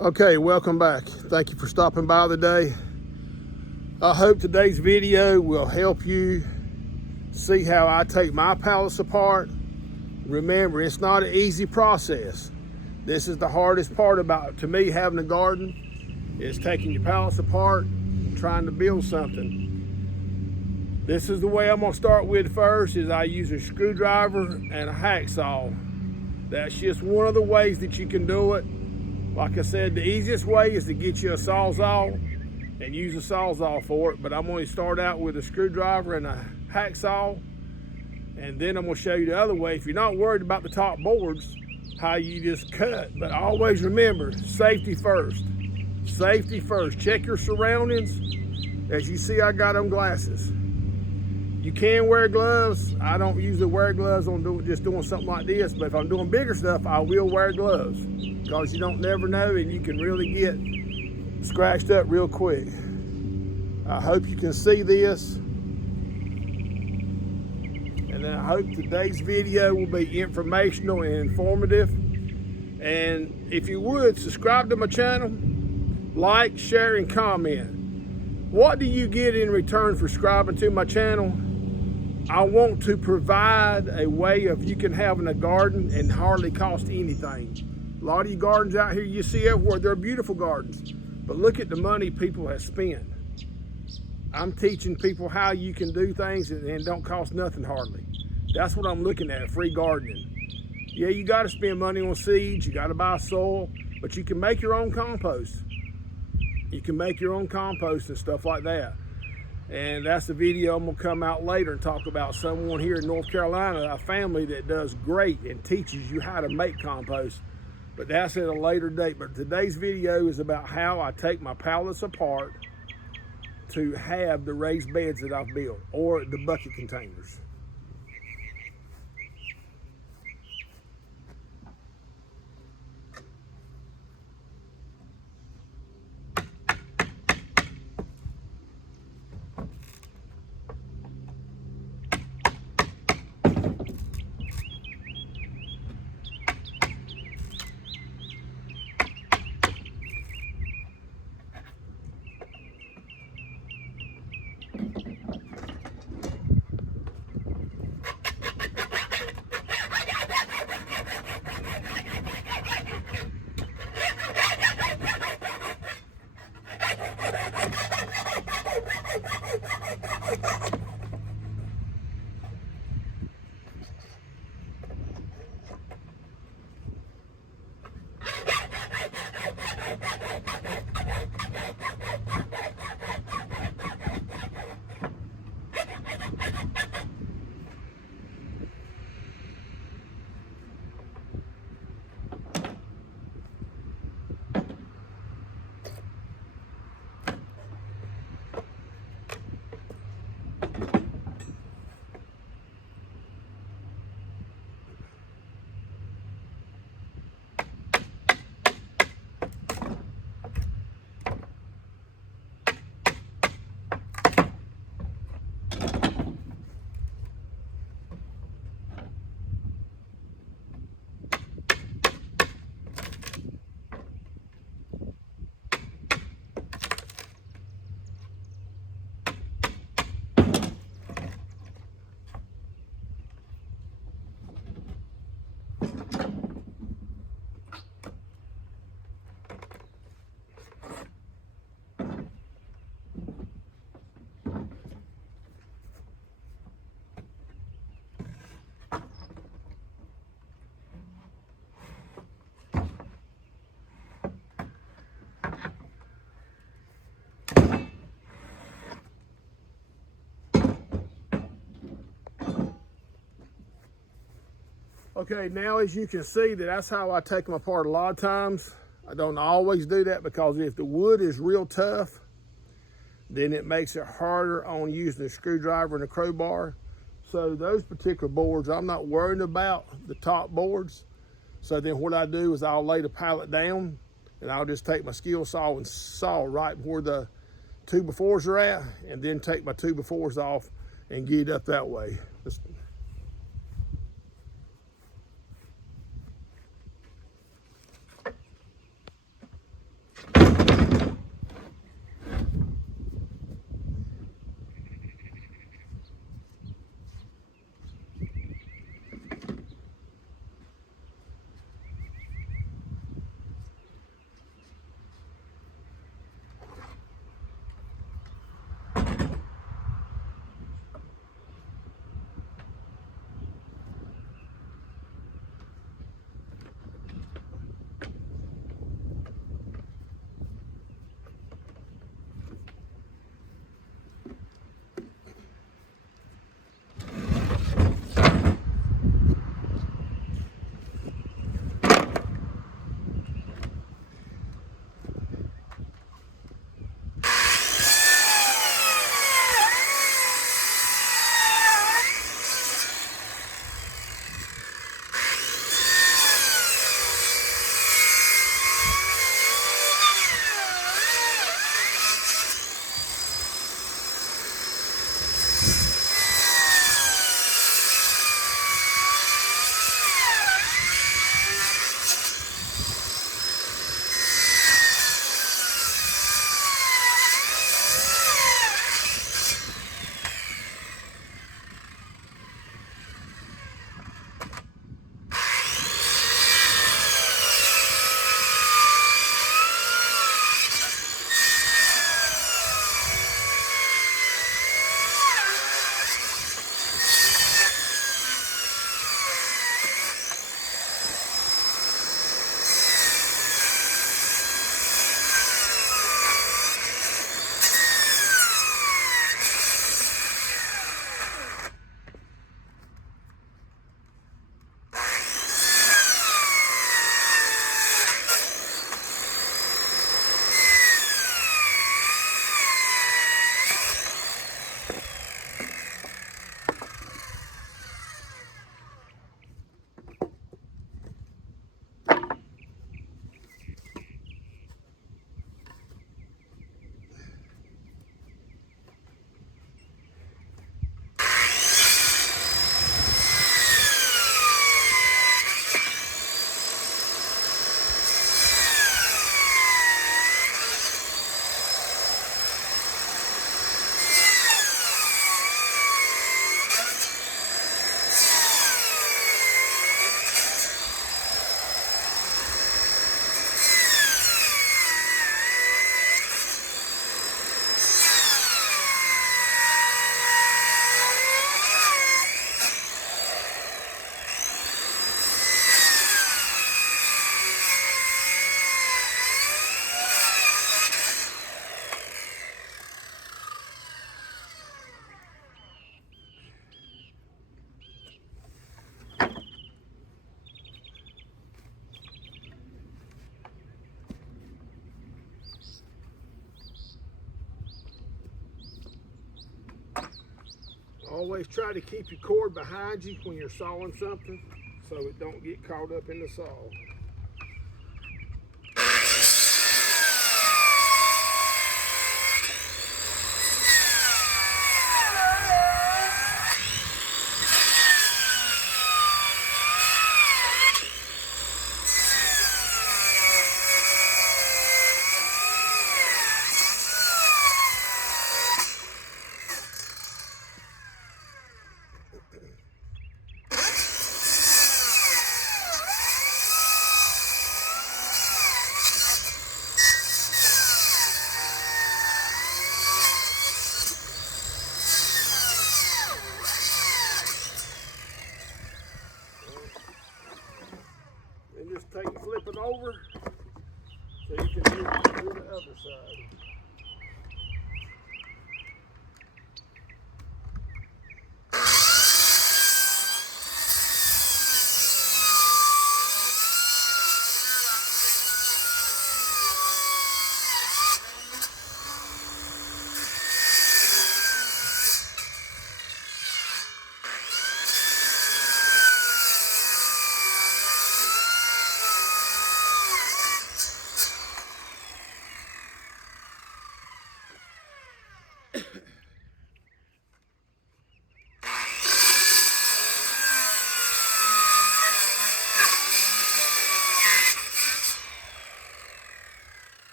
Okay, welcome back. Thank you for stopping by today. I hope today's video will help you see how I take my pallets apart. Remember, it's not an easy process. This is the hardest part about, to me, having a garden, is taking your pallets apart and trying to build something. This is the way I'm gonna start with first, is I use a screwdriver and a hacksaw. That's just one of the ways that you can do it. Like I said, the easiest way is to get you a sawzall and use a sawzall for it, but I'm going to start out with a screwdriver and a hacksaw, and then I'm going to show you the other way. If you're not worried about the top boards, how you just cut. But always remember, safety first. Safety first. Check your surroundings. As you see, I got on glasses. You can wear gloves. I don't usually wear gloves on just doing something like this, but if I'm doing bigger stuff, I will wear gloves, because you don't never know, and you can really get scratched up real quick. I hope you can see this, and I hope today's video will be informational and informative. And if you would, subscribe to my channel, like, share, and comment. What do you get in return for subscribing to my channel? I want to provide a way of you can have in a garden and hardly cost anything. A lot of you gardens out here you see everywhere, they're beautiful gardens, but look at the money people have spent. I'm teaching people how you can do things and don't cost nothing hardly. That's what I'm looking at, free gardening. Yeah, you got to spend money on seeds, you got to buy soil, but you can make your own compost. You can make your own compost and stuff like that. And that's the video I'm gonna come out later and talk about someone here in North Carolina, a family that does great and teaches you how to make compost. But that's at a later date. But today's video is about how I take my pallets apart to have the raised beds that I've built, or the bucket containers. Okay, now as you can see, that's how I take them apart a lot of times. I don't always do that, because if the wood is real tough, then it makes it harder on using a screwdriver and a crowbar. So those particular boards, I'm not worried about the top boards. So then what I do is I'll lay the pallet down, and I'll just take my skill saw and saw right where the 2x4s are at, and then take my 2x4s off and get it up that way. Always try to keep your cord behind you when you're sawing something so it don't get caught up in the saw. And just flip it over so you can do the other side.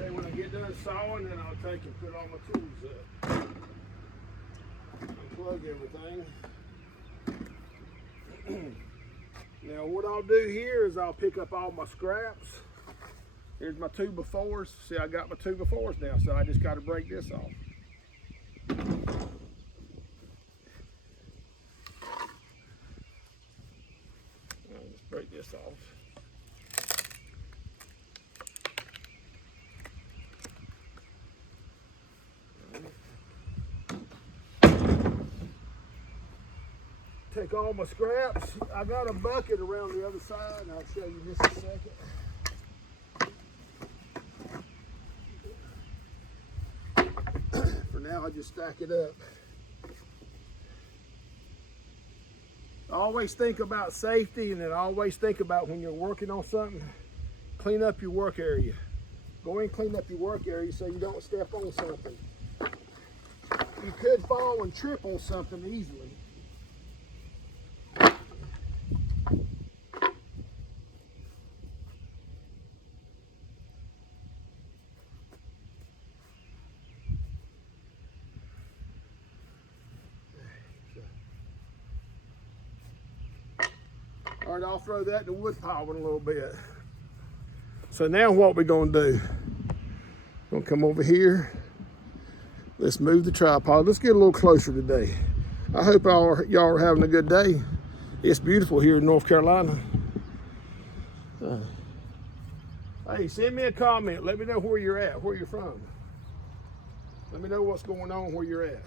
Okay, when I get done sawing, then I'll take and put all my tools up. Unplug everything. Now what I'll do here is I'll pick up all my scraps. Here's my 2x4s. See, I got my 2x4s now, so I just got to break this off. Let's break this off. Take all my scraps. I got a bucket around the other side, and I'll show you just a second. For now, I just stack it up. Always think about safety, and then always think about when you're working on something, clean up your work area. Go in and clean up your work area so you don't step on something. You could fall and trip on something easily. All right, I'll throw that in the wood pile in a little bit. So now what we're gonna do, we're gonna come over here. Let's move the tripod. Let's get a little closer today. I hope y'all are having a good day. It's beautiful here in North Carolina. Hey, send me a comment. Let me know where you're at, where you're from. Let me know what's going on where you're at.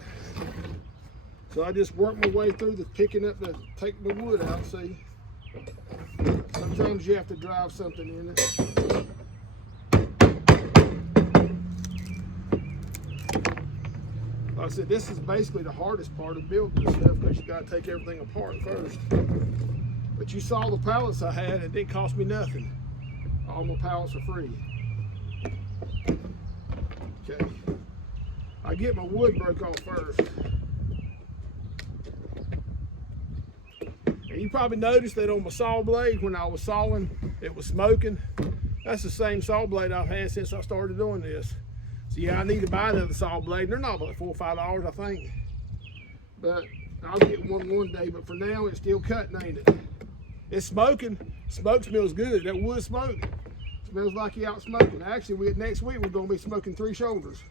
So I just worked my way through the taking the wood out, see? Sometimes you have to drive something in it. Like I said, this is basically the hardest part of building this stuff because you got to take everything apart first. But you saw the pallets I had, it didn't cost me nothing. All my pallets are free. Okay. I get my wood broke off first. And you probably noticed that on my saw blade, when I was sawing, it was smoking. That's the same saw blade I've had since I started doing this. So yeah, I need to buy another saw blade. They're not but $4 or $5, I think. But I'll get one day, but for now, it's still cutting, ain't it? It's smoking. Smoke smells good. That wood smoke smells like you out smoking. Actually, next week, we're gonna be smoking 3 shoulders.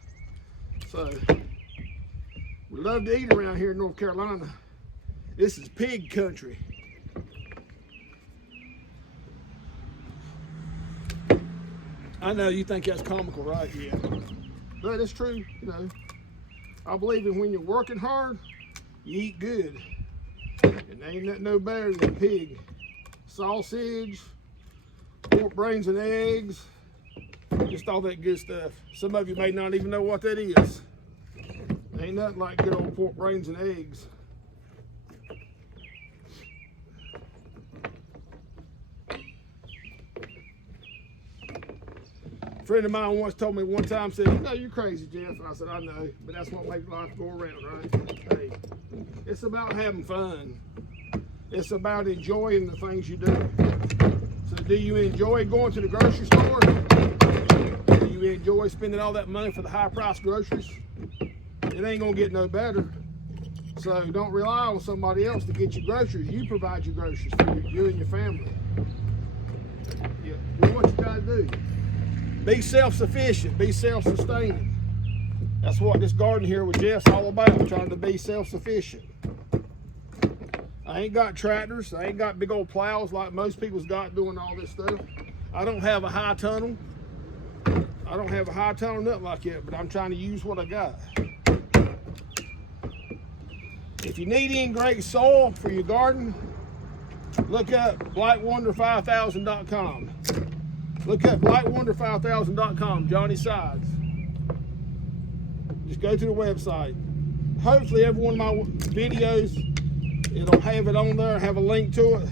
So, we love to eat around here in North Carolina. This is pig country. I know you think that's comical, right? Yeah. But it's true, you know. I believe in when you're working hard, you eat good. And ain't nothing no better than pig. Sausage, pork brains and eggs, just all that good stuff. Some of you may not even know what that is. Ain't nothing like good old pork brains and eggs. A friend of mine once told me one time, said, "You know, you're crazy, Jeff." And I said, "I know, but that's what makes life go around, right?" Hey, it's about having fun. It's about enjoying the things you do. So do you enjoy going to the grocery store? Do you enjoy spending all that money for the high-priced groceries? It ain't gonna get no better. So don't rely on somebody else to get you groceries. You provide your groceries for you and your family. Yeah, do what you gotta do. Be self-sufficient, be self-sustaining. That's what this garden here with Jeff's all about, trying to be self-sufficient. I ain't got tractors, I ain't got big old plows like most people's got doing all this stuff. I don't have a high tunnel. I don't have a high tunnel, nothing like that, but I'm trying to use what I got. If you need any great soil for your garden, look up blackwonder5000.com. Look up blackwonder5000.com, Johnny Sides. Just go to the website. Hopefully every one of my videos, it'll have it on there, have a link to it.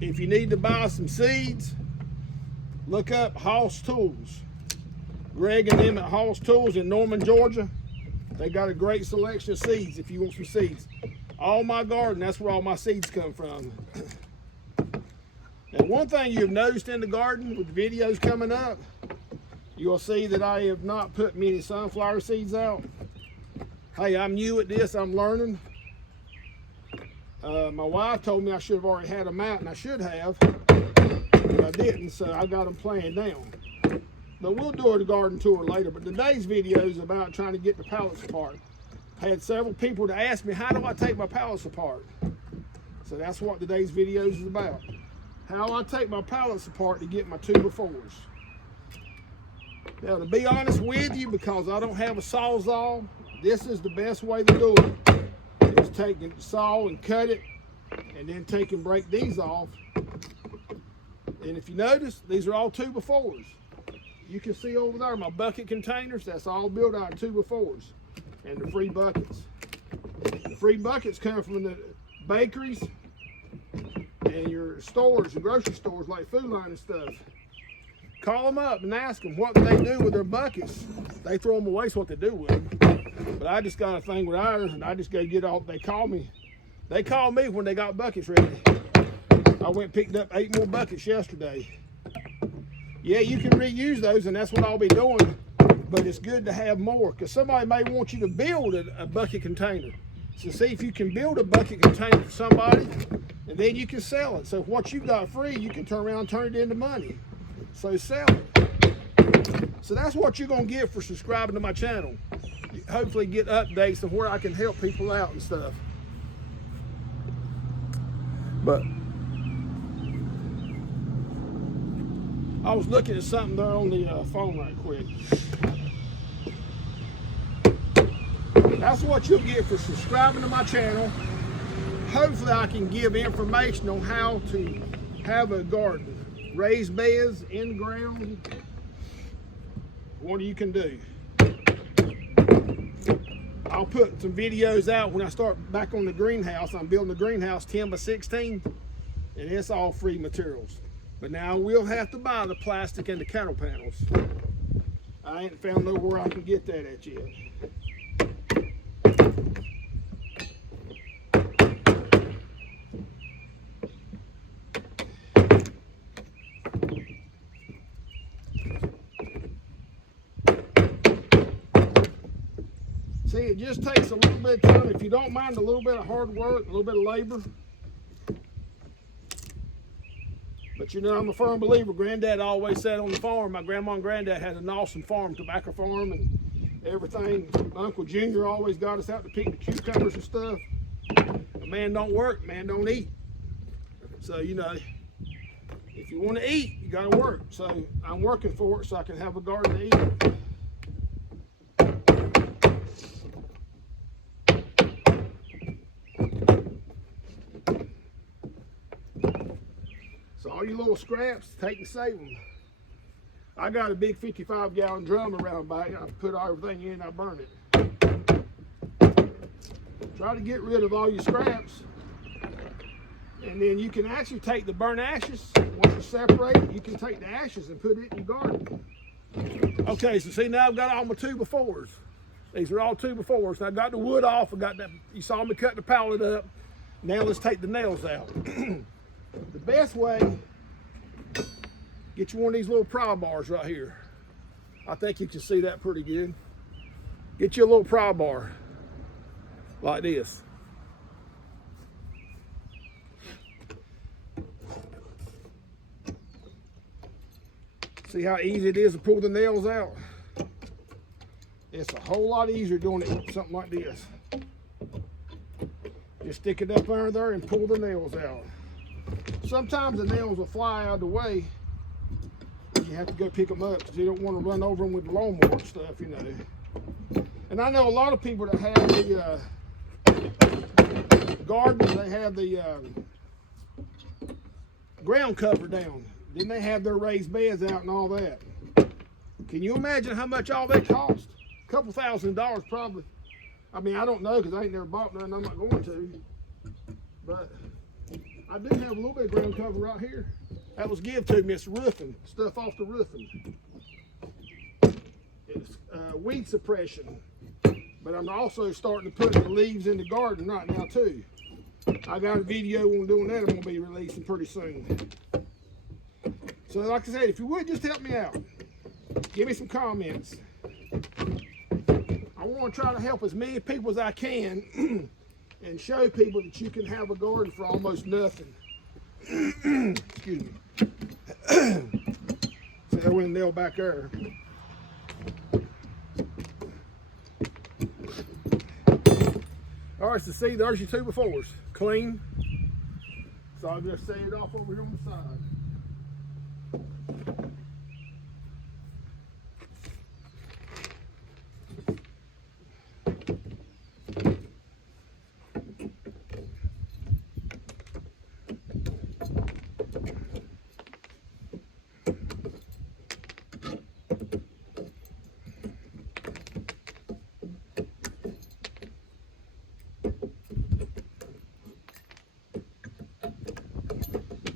If you need to buy some seeds, look up Hoss Tools. Greg and them at Hoss Tools in Norman, Georgia. They got a great selection of seeds if you want some seeds. All my garden, that's where all my seeds come from. Now, one thing you've noticed in the garden with the videos coming up, you'll see that I have not put many sunflower seeds out. Hey, I'm new at this, I'm learning. My wife told me I should have already had them out, and I should have, but I didn't, so I got them planned now. But we'll do a garden tour later, but today's video is about trying to get the pallets apart. I had several people to ask me, how do I take my pallets apart? So that's what today's video is about. How I take my pallets apart to get my 2x4s. Now, to be honest with you, because I don't have a sawzall, this is the best way to do it. Is take the saw and cut it, and then take and break these off. And if you notice, these are all 2x4s. You can see over there my bucket containers, that's all built out of 2x4s. And the free buckets. The free buckets come from the bakeries and your stores, the grocery stores like Food Line and stuff. Call them up and ask them what they do with their buckets. They throw them away, so what they do with them. But I just got a thing with ours, and I just go get all. They call me. They call me when they got buckets ready. I went and picked up 8 more buckets yesterday. Yeah, you can reuse those, and that's what I'll be doing. But it's good to have more, because somebody may want you to build a bucket container. So see if you can build a bucket container for somebody, and then you can sell it. So what you got free, you can turn around and turn it into money. So sell it. So that's what you're going to get for subscribing to my channel. You hopefully get updates of where I can help people out and stuff. But I was looking at something there on the phone right quick. That's what you'll get for subscribing to my channel. Hopefully I can give information on how to have a garden. Raised beds, in the ground, what you can do. I'll put some videos out when I start back on the greenhouse. I'm building a greenhouse 10 by 16, and it's all free materials. But now I will have to buy the plastic and the cattle panels. I ain't found nowhere I can get that at yet. See, it just takes a little bit of time. If you don't mind a little bit of hard work, a little bit of labor. But you know, I'm a firm believer. Granddad always said on the farm, my grandma and granddad had an awesome farm, tobacco farm and everything. Uncle Junior always got us out to pick the cucumbers and stuff. A man don't work, man don't eat. So, you know, if you want to eat, you got to work. So I'm working for it so I can have a garden to eat. So all you little scraps, take and save them. I got a big 55-gallon drum around back. I put everything in and I burn it. Try to get rid of all your scraps. And then you can actually take the burnt ashes. Once you separate it, you can take the ashes and put it in your garden. Okay, so see, now I've got all my 2x4s. These are all 2x4s. I got the wood off. I got that. You saw me cut the pallet up. Now let's take the nails out. The best way, get you one of these little pry bars right here. I think you can see that pretty good. Get you a little pry bar like this. See how easy it is to pull the nails out? It's a whole lot easier doing it with something like this. Just stick it up under there and pull the nails out. Sometimes the nails will fly out of the way. You have to go pick them up because you don't want to run over them with the lawnmower and stuff, you know. And I know a lot of people that have the gardens, they have the ground cover down. Then they have their raised beds out and all that. Can you imagine how much all that cost? A couple $1,000s probably. I mean, I don't know because I ain't never bought none. I'm not going to. But I do have a little bit of ground cover right here. That was given to me. It's roofing, stuff off the roofing. It's weed suppression. But I'm also starting to put the leaves in the garden right now too. I got a video on doing that I'm going to be releasing pretty soon. So like I said, if you would just help me out. Give me some comments. I want to try to help as many people as I can and show people that you can have a garden for almost nothing. Excuse me. See, that went nail back there. All right, so see, there's your 2x4s. Clean. So I'll just set it off over here on the side.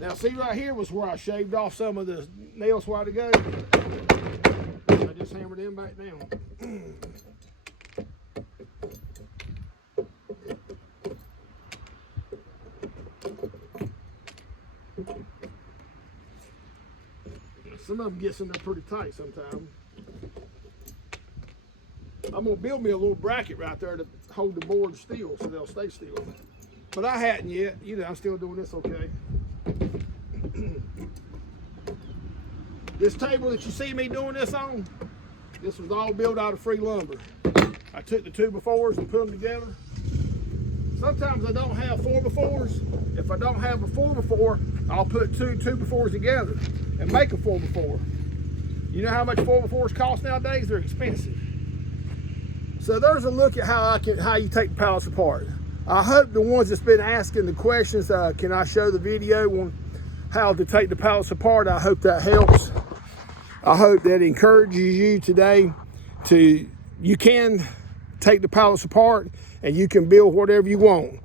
Now see right here was where I shaved off some of the nails while to go. I just hammered them back down. Some of them gets in there pretty tight sometimes. I'm gonna build me a little bracket right there to hold the board still so they'll stay still. But I hadn't yet. You know, I'm still doing this okay. This table that you see me doing this on, this was all built out of free lumber. I took the 2x4s and put them together. Sometimes I don't have 4x4s. If I don't have a 4x4, I'll put two 2x4s together and make a 4x4. You know how much 4x4s cost nowadays? They're expensive. So there's a look at how you take the pallets apart. I hope the ones that's been asking the questions, can I show the video on how to take the pallets apart? I hope that helps. I hope that encourages you today you can take the pallets apart and you can build whatever you want.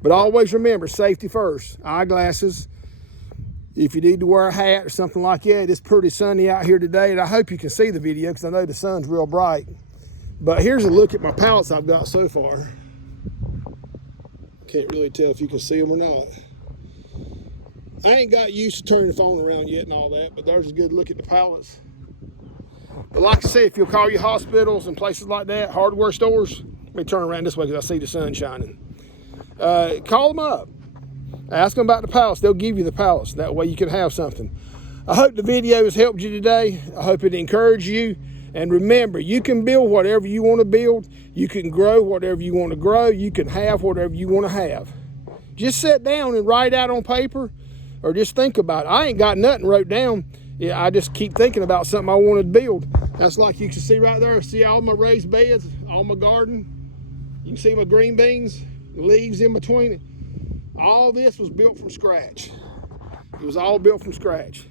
But always remember, safety first. Eyeglasses. If you need to wear a hat or something like that, it's pretty sunny out here today, and I hope you can see the video because I know the sun's real bright. But here's a look at my pallets I've got so far. Can't really tell if you can see them or not. I ain't got used to turning the phone around yet and all that, but there's a good look at the pallets. But like I said, if you'll call your hospitals and places like that, hardware stores, let me turn around this way because I see the sun shining. Call them up. Ask them about the pallets. They'll give you the pallets. That way you can have something. I hope the video has helped you today. I hope it encouraged you. And remember, you can build whatever you want to build. You can grow whatever you want to grow. You can have whatever you want to have. Just sit down and write out on paper or just think about it. I ain't got nothing wrote down. Yeah, I just keep thinking about something I want to build. That's like you can see right there. See all my raised beds, all my garden. You can see my green beans, leaves in between it. All this was built from scratch. It was all built from scratch.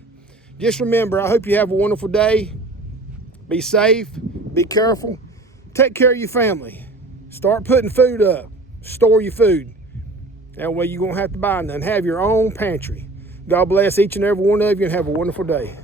Just remember, I hope you have a wonderful day. Be safe, be careful, take care of your family. Start putting food up, store your food. That way you won't have to buy nothing. Have your own pantry. God bless each and every one of you and have a wonderful day.